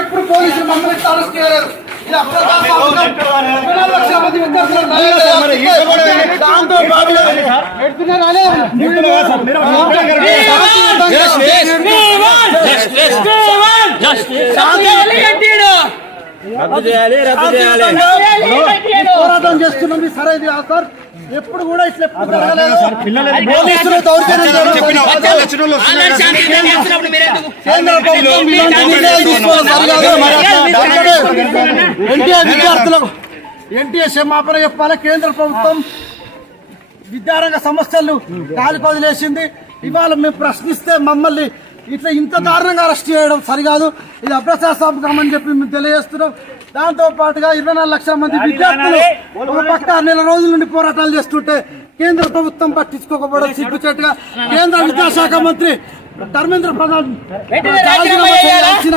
ఎప్పుడు పోలీసులు మమ్మల్ని అరెస్ట్ చేయలేరు ఇది అప్రదాలు పోరాటం చేస్తున్నాం ఇది సరైనది కాదు సార్ ఎప్పుడు కూడా ఇట్లా ఎన్టీఆర్ విద్యార్థులకు క్షమాపణ చెప్పాలి. కేంద్ర ప్రభుత్వం విద్యారంగ సమస్యలు గాలి వదిలేసింది ఇవాళ మేము ప్రశ్నిస్తే మమ్మల్ని ఇట్లా ఇంత దారుణంగా అరెస్ట్ చేయడం సరికాదు ఇది అప్రజాస్వామికం అని చెప్పి మేము తెలియజేస్తున్నాం దాంతో పాటుగా ఇరవై నాలుగు లక్షల మంది విద్యార్థులు ఒక పక్క నెల రోజుల నుండి పోరాటాలు చేస్తుంటే కేంద్ర ప్రభుత్వం పట్టించుకోకపోవడం సిగ్గుచేట్టుగా కేంద్ర విద్యాశాఖ మంత్రి ధర్మేంద్ర ప్రధాన్ చేయాల్సిన